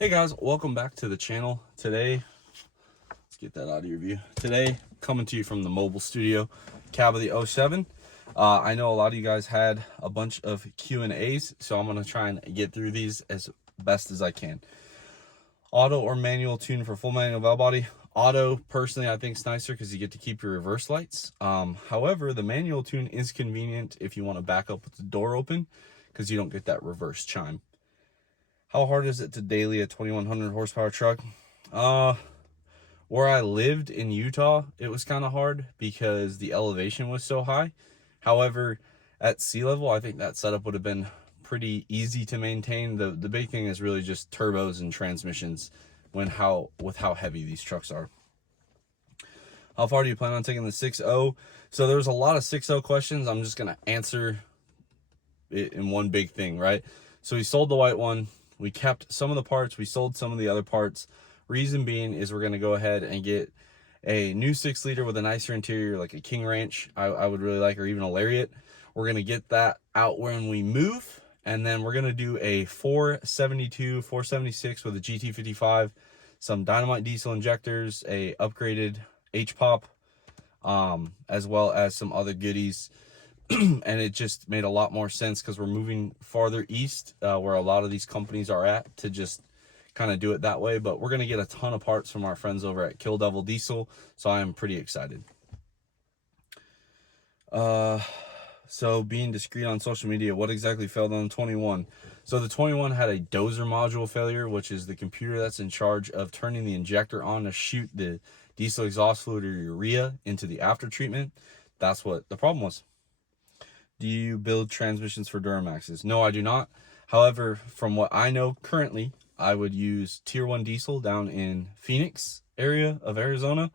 Hey guys, welcome back to the channel. Today, let's get that out of your view. Today, coming to you from the mobile studio, cab of the 07. I know a lot of you guys had a bunch of Q&As, so I'm going to try and get through these as best as I can. Auto or manual tune for full manual valve body. Auto, personally, I think is nicer because you get to keep your reverse lights. However, the manual tune is convenient if you want to back up with the door open because you don't get that reverse chime. How hard is it to daily a 2100 horsepower truck? Where I lived in Utah, it was kind of hard because the elevation was so high. However, at sea level, I think that setup would have been pretty easy to maintain. The big thing is really just turbos and transmissions with how heavy these trucks are. How far do you plan on taking the 6.0? So there's a lot of 6.0 questions. I'm just going to answer it in one big thing, right? So we sold the white one. We kept some of the parts. We sold some of the other parts. Reason being is we're going to go ahead and get a new 6-liter with a nicer interior, like a King Ranch I would really like, or even a Lariat. We're going to get that out when we move. And then we're going to do a 472, 476 with a GT55, some Dynamite diesel injectors, a upgraded H-pop, as well as some other goodies. And it just made a lot more sense because we're moving farther east, where a lot of these companies are at, to just kind of do it that way. But we're going to get a ton of parts from our friends over at Kill Devil Diesel, so I am pretty excited. So being discreet on social media, what exactly failed on the 21? So the 21 had a dozer module failure, which is the computer that's in charge of turning the injector on to shoot the diesel exhaust fluid or urea into the after treatment. That's what the problem was. Do you build transmissions for Duramaxes? No, I do not. However, from what I know currently, I would use Tier 1 diesel down in Phoenix area of Arizona.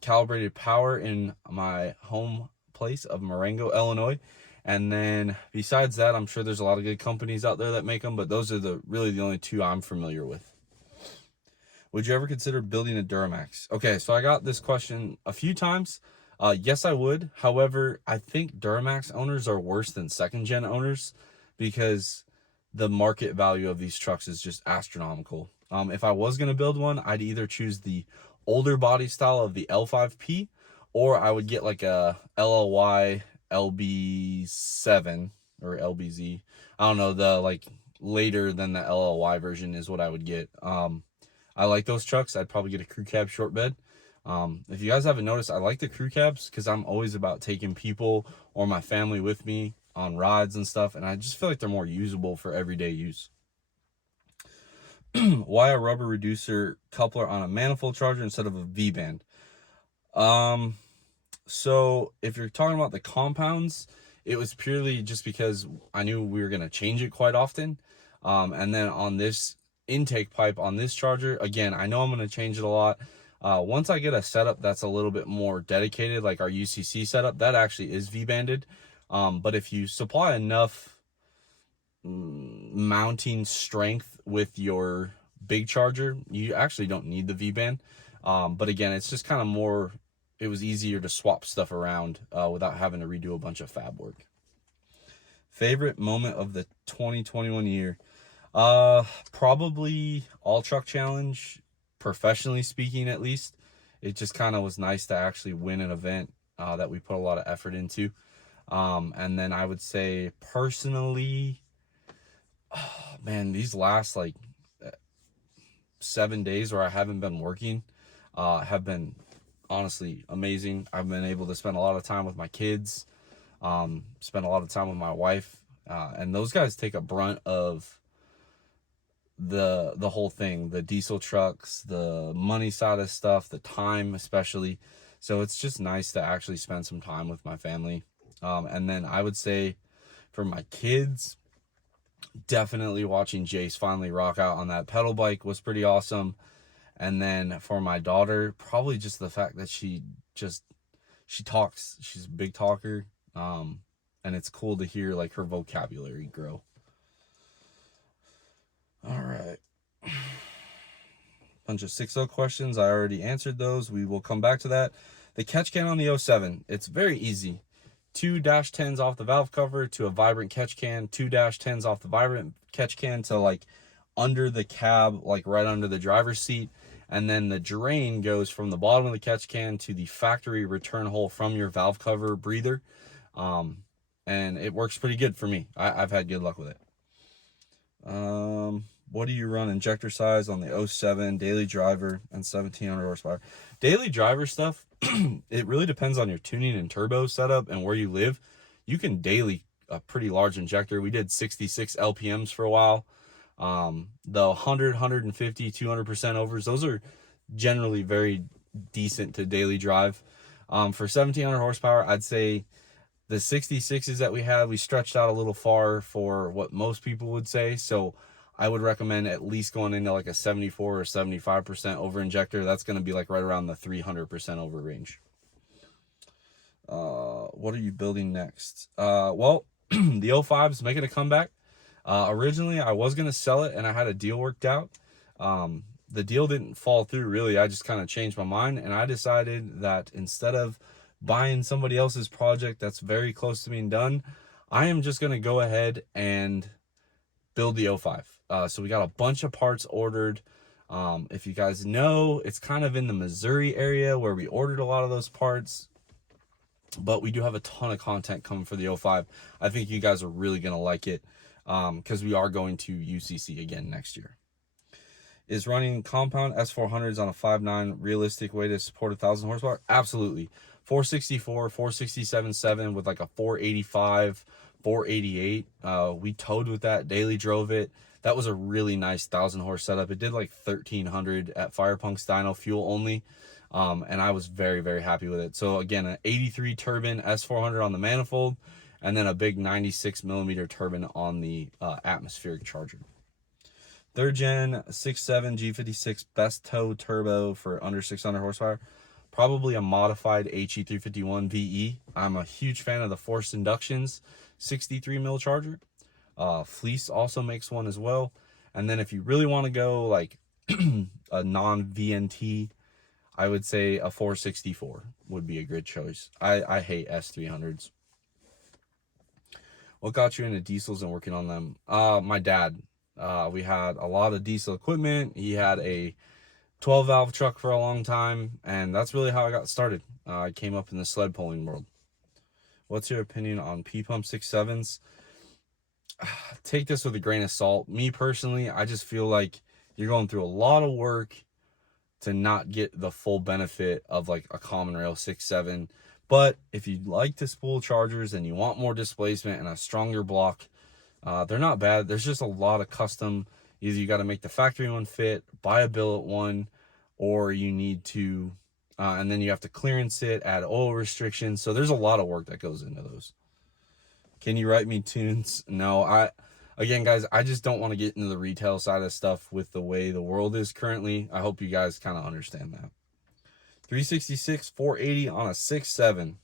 Calibrated power in my home place of Marengo, Illinois. And then besides that, I'm sure there's a lot of good companies out there that make them, but those are really the only two I'm familiar with. Would you ever consider building a Duramax? Okay, so I got this question a few times. Yes, I would. However, I think Duramax owners are worse than second-gen owners because the market value of these trucks is just astronomical. If I was going to build one, I'd either choose the older body style of the L5P, or I would get like a LLY LB7 or LBZ. I don't know, the like later than the LLY version is what I would get. I like those trucks. I'd probably get a crew cab short bed. If you guys haven't noticed, I like the crew cabs because I'm always about taking people or my family with me on rides and stuff, and I just feel like they're more usable for everyday use. Why a rubber reducer coupler on a manifold charger instead of a V-band? So if you're talking about the compounds, it was purely just because I knew we were going to change it quite often. And then on this intake pipe on this charger, again, I know I'm going to change it a lot. Once I get a setup that's a little bit more dedicated, like our UCC setup, that actually is V-banded. But if you supply enough mounting strength with your big charger, you actually don't need the V-band. But again, it's just kind of more, it was easier to swap stuff around without having to redo a bunch of fab work. Favorite moment of the 2021 year? Probably All Truck Challenge. Professionally speaking, at least, it just kind of was nice to actually win an event that we put a lot of effort into. And then I would say personally, oh, man, these last like 7 days where I haven't been working have been honestly amazing. I've been able to spend a lot of time with my kids, spend a lot of time with my wife, and those guys take a brunt of the whole thing, the diesel trucks, the money side of stuff, the time especially. So it's just nice to actually spend some time with my family. And then I would say for my kids, definitely watching Jace finally rock out on that pedal bike was pretty awesome. And then for my daughter, probably just the fact that she talks. She's a big talker. And it's cool to hear like her vocabulary grow. All right. Bunch of 6.0 questions. I already answered those. We will come back to that. The catch can on the 07. It's very easy. 2 -10s off the valve cover to a vibrant catch can. 2 -10s off the vibrant catch can to like under the cab, like right under the driver's seat. And then the drain goes from the bottom of the catch can to the factory return hole from your valve cover breather. And it works pretty good for me. I've had good luck with it. What do you run injector size on the 07 daily driver and 1700 horsepower? Daily driver stuff, it really depends on your tuning and turbo setup and where you live. You can daily a pretty large injector. We did 66 LPMs for a while. The 100, 150, 200% overs, those are generally very decent to daily drive. For 1700 horsepower, I'd say the 66s that we had, we stretched out a little far for what most people would say. So I would recommend at least going into like a 74 or 75% over injector. That's going to be like right around the 300% over range. What are you building next? Well, the 05's making a comeback. Originally I was going to sell it and I had a deal worked out. The deal didn't fall through really. I just kind of changed my mind and I decided that instead of buying somebody else's project that's very close to being done, I am just going to go ahead and build the 05. So we got a bunch of parts ordered. If you guys know, it's kind of in the Missouri area where we ordered a lot of those parts, but we do have a ton of content coming for the 05. I think you guys are really going to like it, because we are going to UCC again next year. Is running compound S400s on a 5.9 realistic way to support 1,000 horsepower? Absolutely. 464, 467.7 with like a 485, 488. We towed with that, daily drove it. That was a really nice 1,000 horse setup. It did like 1,300 at Firepunk's dyno, fuel only. And I was very, very happy with it. So again, an 83 turbine S400 on the manifold, and then a big 96 millimeter turbine on the atmospheric charger. 3rd gen 6.7 G56 best tow turbo for under 600 horsepower. Probably a modified HE351 VE. I'm a huge fan of the forced inductions 63 mil charger. Fleece also makes one as well. And then if you really want to go like a non-VNT, I would say a 464 would be a good choice. I hate S300s. What got you into diesels and working on them? My dad. We had a lot of diesel equipment. He had a 12 valve truck for a long time, and that's really how I got started. I came up in the sled pulling world. What's your opinion on P-Pump 6.7s? Take this with a grain of salt. Me personally, I just feel like you're going through a lot of work to not get the full benefit of like a common rail 6.7. But if you like to spool chargers and you want more displacement and a stronger block, they're not bad. There's just a lot of custom. Either you got to make the factory one fit, buy a billet one, or you need to, and then you have to clearance it, add oil restrictions. So there's a lot of work that goes into those. Can you write me tunes? No, again, guys, I just don't want to get into the retail side of stuff with the way the world is currently. I hope you guys kind of understand that. 366, 480 on a 6.7.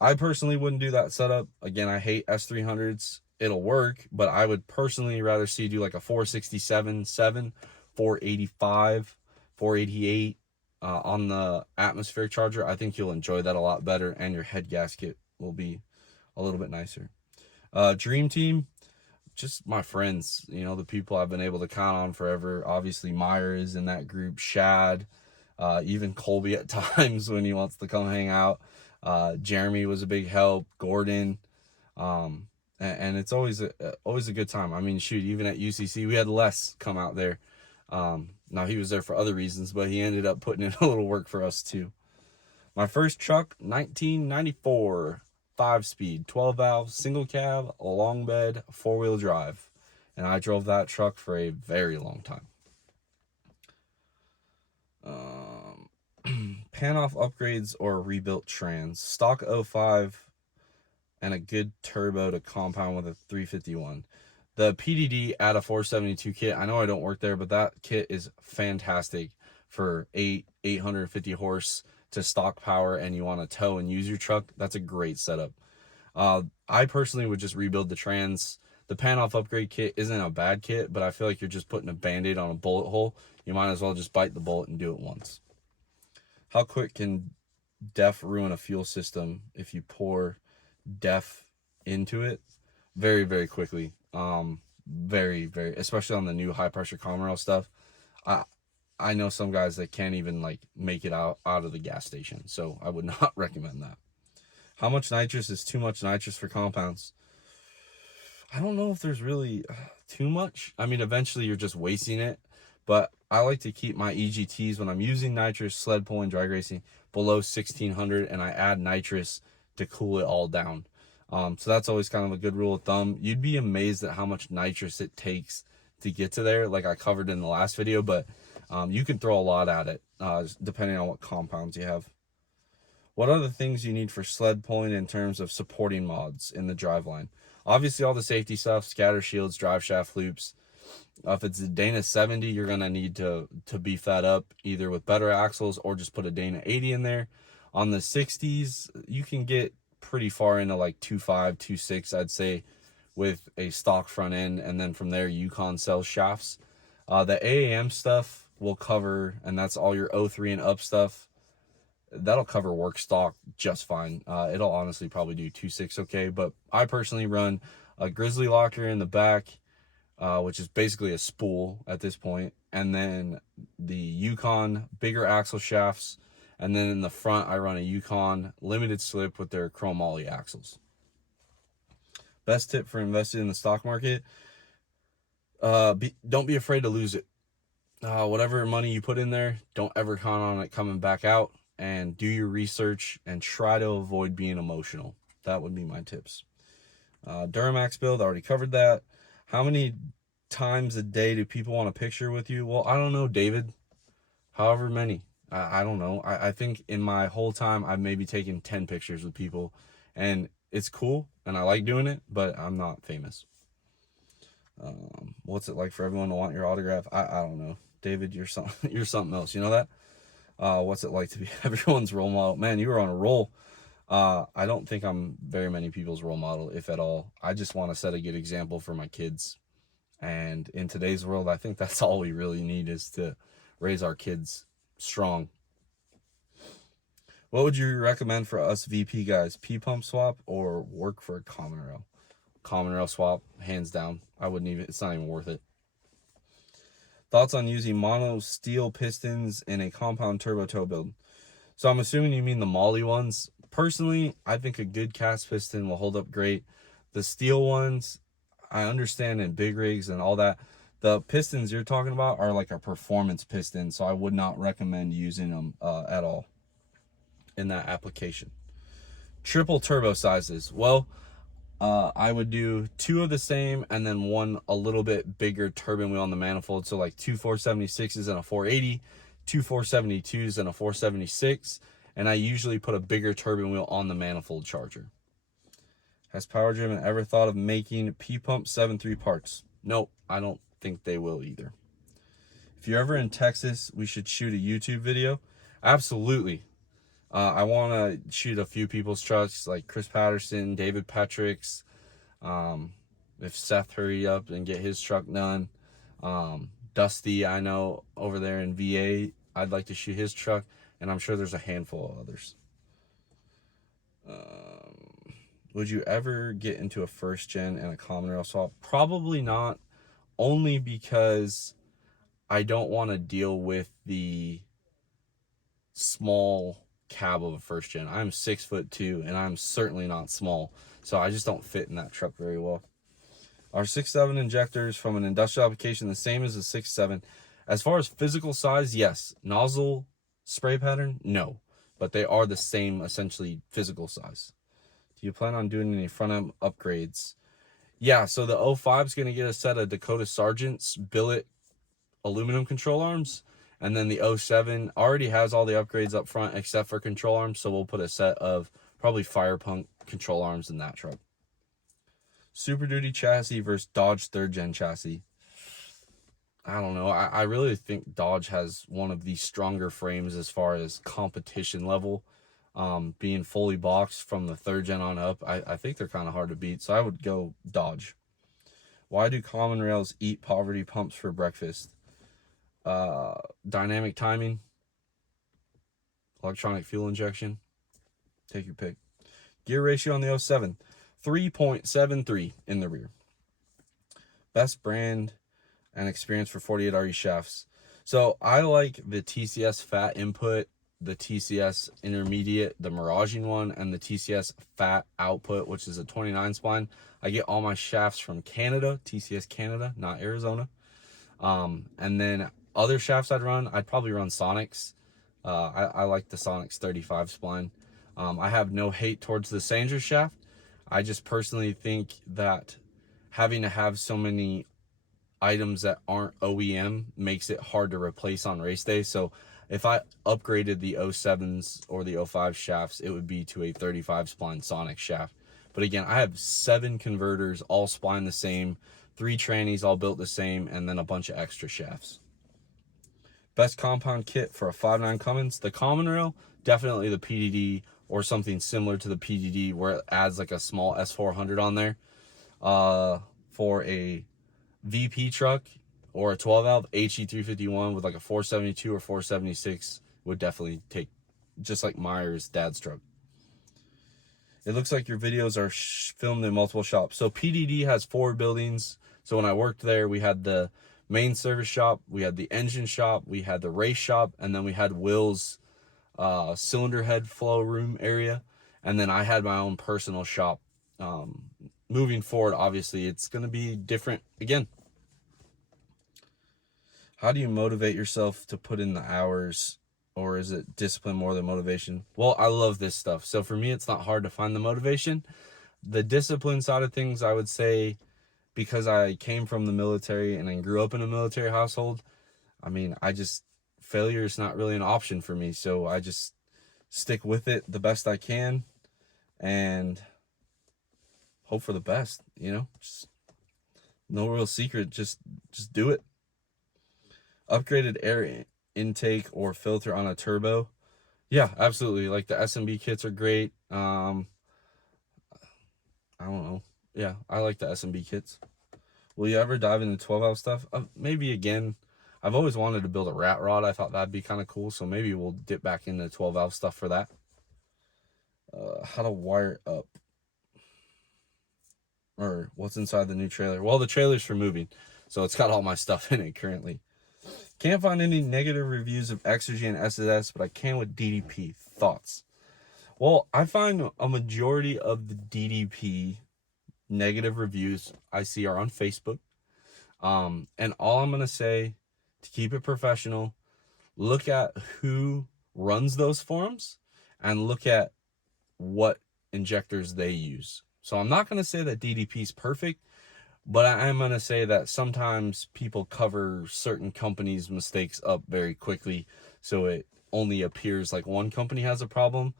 I personally wouldn't do that setup. Again, I hate S300s. It'll work, but I would personally rather see you do like a 467.7, 485, 488 on the atmospheric charger. I think you'll enjoy that a lot better, and your head gasket will be a little bit nicer. Dream team, just my friends, you know, the people I've been able to count on forever. Obviously, Meyer is in that group, Shad, even Colby at times when he wants to come hang out. Jeremy was a big help, Gordon, and it's always a good time. I mean, shoot, even at UCC, we had Les come out there. Now he was there for other reasons, but he ended up putting in a little work for us too. My first truck, 1994, 5-speed, 12 valve, single cab, long bed, 4-wheel drive. And I drove that truck for a very long time. Pan-off upgrades or rebuilt trans. Stock 05 and a good turbo to compound with a 351. The PDD at a 472 kit, I know I don't work there, but that kit is fantastic for 850 horse to stock power, and you want to tow and use your truck. That's a great setup. I personally would just rebuild the trans. The pan-off upgrade kit isn't a bad kit, but I feel like you're just putting a band-aid on a bullet hole. You might as well just bite the bullet and do it once. How quick can DEF ruin a fuel system if you pour DEF into it? Very, very quickly. very, very, especially on the new high pressure common rail stuff. I know some guys that can't even like make it out of the gas station, so I would not recommend that. How much nitrous is too much nitrous for compounds? I don't know if there's really too much. I mean, eventually you're just wasting it, but I like to keep my EGTs when I'm using nitrous, sled pulling, drag racing below 1600, and I add nitrous to cool it all down. So that's always kind of a good rule of thumb. You'd be amazed at how much nitrous it takes to get to there, like I covered in the last video, but you can throw a lot at it depending on what compounds you have. What are the things you need for sled pulling in terms of supporting mods in the Driveline? Obviously, all the safety stuff, scatter shields, drive shaft loops. If it's a Dana 70, you're going to need to beef that up either with better axles or just put a Dana 80 in there. On the 60s, you can get pretty far into like 2.5, 2.6, I'd say, with a stock front end. And then from there, Yukon sells shafts. The AAM stuff will cover, and that's all your 03 and up stuff. That'll cover work stock just fine. It'll honestly probably do 2.6 okay, but I personally run a Grizzly locker in the back, which is basically a spool at this point, and then the Yukon bigger axle shafts, and then in the front I run a Yukon limited slip with their chrome ollie axles. Best tip for investing in the stock market: don't be afraid to lose it. Whatever money you put in there, don't ever count on it coming back out. And do your research and try to avoid being emotional. That would be my tips. Duramax build, I already covered that. How many times a day do people want a picture with you? Well, I don't know, David. However many. I don't know. I think in my whole time, I've maybe taken 10 pictures with people. And it's cool, and I like doing it, but I'm not famous. What's it like for everyone to want your autograph? I don't know. David, you're something else. You know that? What's it like to be everyone's role model? Man, you were on a roll. I don't think I'm very many people's role model, if at all. I just want to set a good example for my kids. And in today's world, I think that's all we really need, is to raise our kids strong. What would you recommend for us VP guys? P-pump swap or work for a common rail? Common rail swap, hands down. It's not even worth it. Thoughts on using mono steel pistons in a compound turbo tow build? So I'm assuming you mean the Molly ones. Personally, I think a good cast piston will hold up great. The steel ones, I understand in big rigs and all that. The pistons you're talking about are like a performance piston, so I would not recommend using them at all in that application. Triple turbo sizes. Well, I would do 2 of the same and then 1 a little bit bigger turbine wheel on the manifold. So like 2 476s and a 480, 2 472s and a 476. And I usually put a bigger turbine wheel on the manifold charger. Has Power Driven ever thought of making P-Pump 7.3 parts? Nope, I don't think they will either. If you're ever in Texas, we should shoot a YouTube video. Absolutely. I want to shoot a few people's trucks, like Chris Patterson, David Petricks. If Seth hurry up and get his truck done. Dusty, I know over there in VA, I'd like to shoot his truck, and I'm sure there's a handful of others. Would you ever get into a first gen and a common rail swap? Probably not, only because I don't want to deal with the small cab of a first gen. I'm 6'2", and I'm certainly not small, so I just don't fit in that truck very well. Are 6.7 injectors from an industrial application the same as a 6.7? As far as physical size, yes. Nozzle spray pattern, no, but they are the same essentially physical size. Do you plan on doing any front end upgrades? Yeah, so the 05 is going to get a set of Dakota Sargent's billet aluminum control arms. And then the 07 already has all the upgrades up front except for control arms. So we'll put a set of probably Fire Punk control arms in that truck. Super Duty chassis versus Dodge 3rd gen chassis. I don't know. I really think Dodge has one of the stronger frames as far as competition level. Being fully boxed from the 3rd gen on up, I think they're kind of hard to beat. So I would go Dodge. Why do common rails eat poverty pumps for breakfast? Dynamic timing, electronic fuel injection, take your pick. Gear ratio on the 07, 3.73 in the rear. Best brand and experience for 48 RE shafts. So I like the TCS Fat Input, the TCS Intermediate, the Miraging one, and the TCS Fat Output, which is a 29 spline. I get all my shafts from Canada, TCS Canada, not Arizona. And then other shafts I'd probably run Sonics. I like the Sonics 35 spline. I have no hate towards the Sanger shaft. I just personally think that having to have so many items that aren't OEM makes it hard to replace on race day. So if I upgraded the 07s or the 05 shafts, it would be to a 35 spline Sonic shaft. But again, I have 7 converters, all spline the same, 3 trannies, all built the same, and then a bunch of extra shafts. Best compound kit for a 5.9 Cummins, the common rail, definitely the PDD or something similar to the PDD where it adds like a small S400 on there. For a VP truck or a 12 valve HE351 with like a 472 or 476 would definitely take, just like Meyer's dad's truck. It looks like your videos are filmed in multiple shops. So PDD has 4 buildings. So when I worked there, we had the main service shop, we had the engine shop, we had the race shop, and then we had Will's cylinder head flow room area. And then I had my own personal shop. Moving forward, obviously, it's going to be different again. How do you motivate yourself to put in the hours, or is it discipline more than motivation? Well, I love this stuff. So for me, it's not hard to find the motivation. The discipline side of things, I would say, because I came from the military and I grew up in a military household, I mean, failure is not really an option for me. So I just stick with it the best I can and hope for the best, you know? Just no real secret, just do it. Upgraded air intake or filter on a turbo. Yeah, absolutely. Like the SMB kits are great. I don't know. Yeah, I like the SMB kits. Will you ever dive into 12 valve stuff? Maybe again. I've always wanted to build a rat rod. I thought that'd be kind of cool. So maybe we'll dip back into 12 valve stuff for that. How to wire up. Or what's inside the new trailer? Well, the trailer's for moving. So it's got all my stuff in it currently. Can't find any negative reviews of Exergy and SS, but I can with DDP. Thoughts? Well, I find a majority of the DDP negative reviews I see are on Facebook. And all I'm going to say, to keep it professional, look at who runs those forums and look at what injectors they use. So I'm not going to say that DDP is perfect, but I am going to say that sometimes people cover certain companies' mistakes up very quickly, so it only appears like one company has a problem.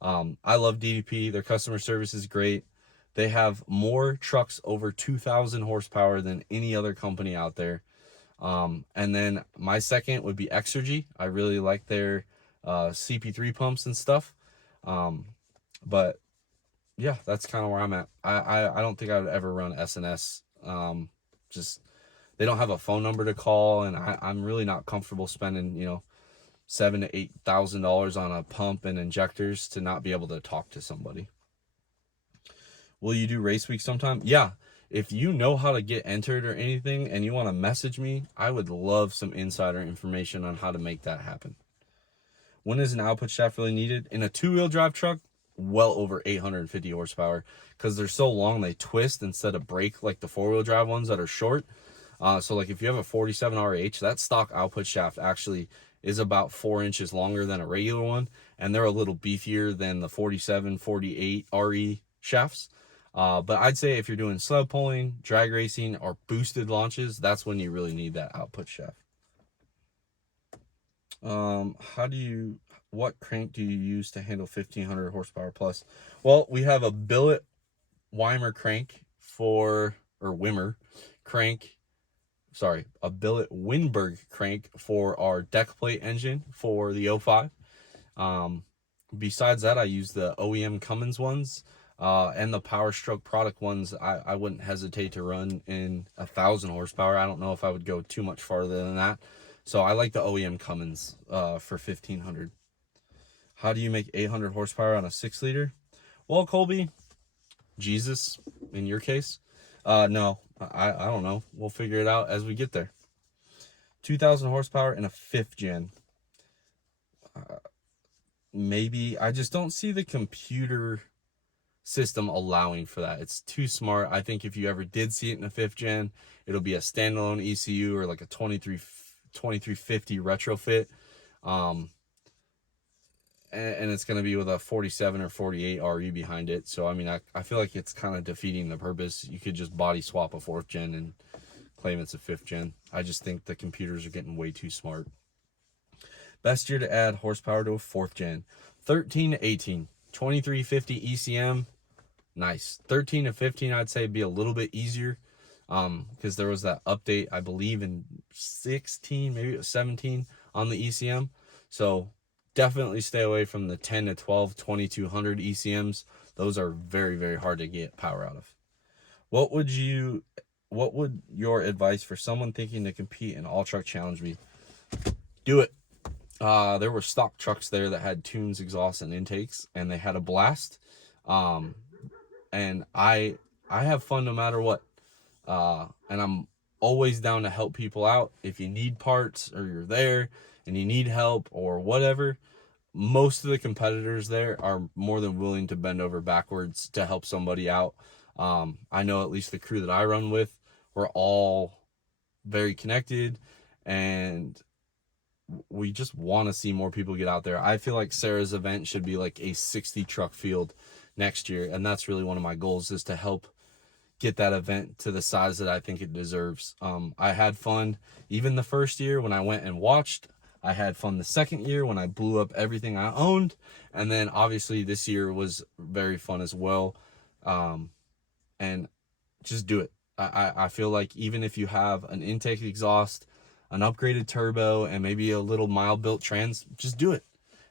I love DDP. Their customer service is great. They have more trucks over 2,000 horsepower than any other company out there. And then my second would be Exergy. I really like their CP3 pumps and stuff. But yeah, that's kind of where I'm at. I don't think I would ever run SNS. Just they don't have a phone number to call, and I'm really not comfortable spending, you know, $7,000 to $8,000 on a pump and injectors to not be able to talk to somebody. Will you do race week sometime? Yeah. If you know how to get entered or anything and you want to message me, I would love some insider information on how to make that happen. When is an output shaft really needed? In a 2-wheel drive truck, well over 850 horsepower, because they're so long they twist instead of break like the 4-wheel drive ones that are short. So like if you have a 47 RH, that stock output shaft actually is about 4 inches longer than a regular one, and they're a little beefier than the 47, 48 RE shafts. But I'd say if you're doing sled pulling, drag racing, or boosted launches, that's when you really need that output shaft. What crank do you use to handle 1,500 horsepower plus? Well, we have a billet Weimer crank a billet Winberg crank for our deck plate engine for the 05. Besides that, I use the OEM Cummins ones, and the Power Stroke product ones. I wouldn't hesitate to run in 1,000 horsepower. I don't know if I would go too much farther than that. So I like the OEM Cummins for 1,500. How do you make 800 horsepower on a 6-liter? Well, Colby, Jesus, in your case, No, I don't know. We'll figure it out as we get there. 2,000 horsepower and a 5th gen. Maybe. I just don't see the computer system allowing for that. It's too smart. I think if you ever did see it in a 5th gen, it'll be a standalone ECU or like a 2350 retrofit. And it's going to be with a 47 or 48 RE behind it. So, I mean, I feel like it's kind of defeating the purpose. You could just body swap a 4th gen and claim it's a 5th gen. I just think the computers are getting way too smart. Best year to add horsepower to a 4th gen. 13 to 18. 2350 ECM. Nice. 13 to 15, I'd say, be a little bit easier. Because there was that update, I believe, in 16, maybe it was 17 on the ECM. So, definitely stay away from the 10 to 12, 2200 ECMs. Those are very, very hard to get power out of. What would your advice for someone thinking to compete in All Truck Challenge be? Do it. There were stock trucks there that had tunes, exhausts, and intakes, and they had a blast. And I have fun no matter what. And I'm always down to help people out. If you need parts or you're there and you need help or whatever, most of the competitors there are more than willing to bend over backwards to help somebody out. I know at least the crew that I run with, we're all very connected, and we just want to see more people get out there. I feel like Sarah's event should be like a 60 truck field next year, and that's really one of my goals, is to help get that event to the size that I think it deserves. I had fun even the first year when I went and watched. I had fun the second year when I blew up everything I owned, and then obviously this year was very fun as well. And just do it. I feel like even if you have an intake exhaust, an upgraded turbo, and maybe a little mild built trans, just do it.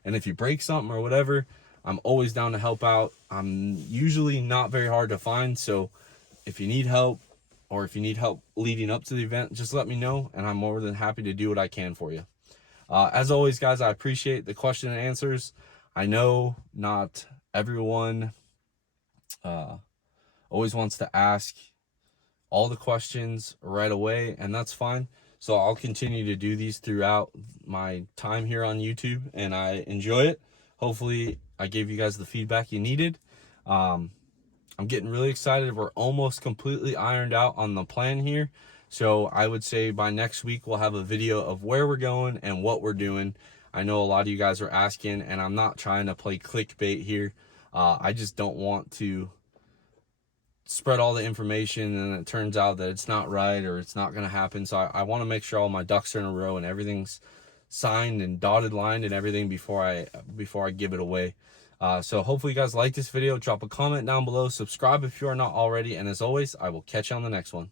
And if you break something or whatever, I'm always down to help out. I'm usually not very hard to find, so if you need help, or if you need help leading up to the event, just let me know, and I'm more than happy to do what I can for you. As always, guys, I appreciate the question and answers. I know not everyone always wants to ask all the questions right away, and that's fine. So I'll continue to do these throughout my time here on YouTube, and I enjoy it. Hopefully I gave you guys the feedback you needed. I'm getting really excited. We're almost completely ironed out on the plan here. So I would say by next week, we'll have a video of where we're going and what we're doing. I know a lot of you guys are asking, and I'm not trying to play clickbait here. I just don't want to spread all the information and it turns out that it's not right or it's not going to happen. So I want to make sure all my ducks are in a row and everything's signed and dotted lined and everything before I give it away. So hopefully you guys like this video. Drop a comment down below, subscribe if you are not already, and as always, I will catch you on the next one.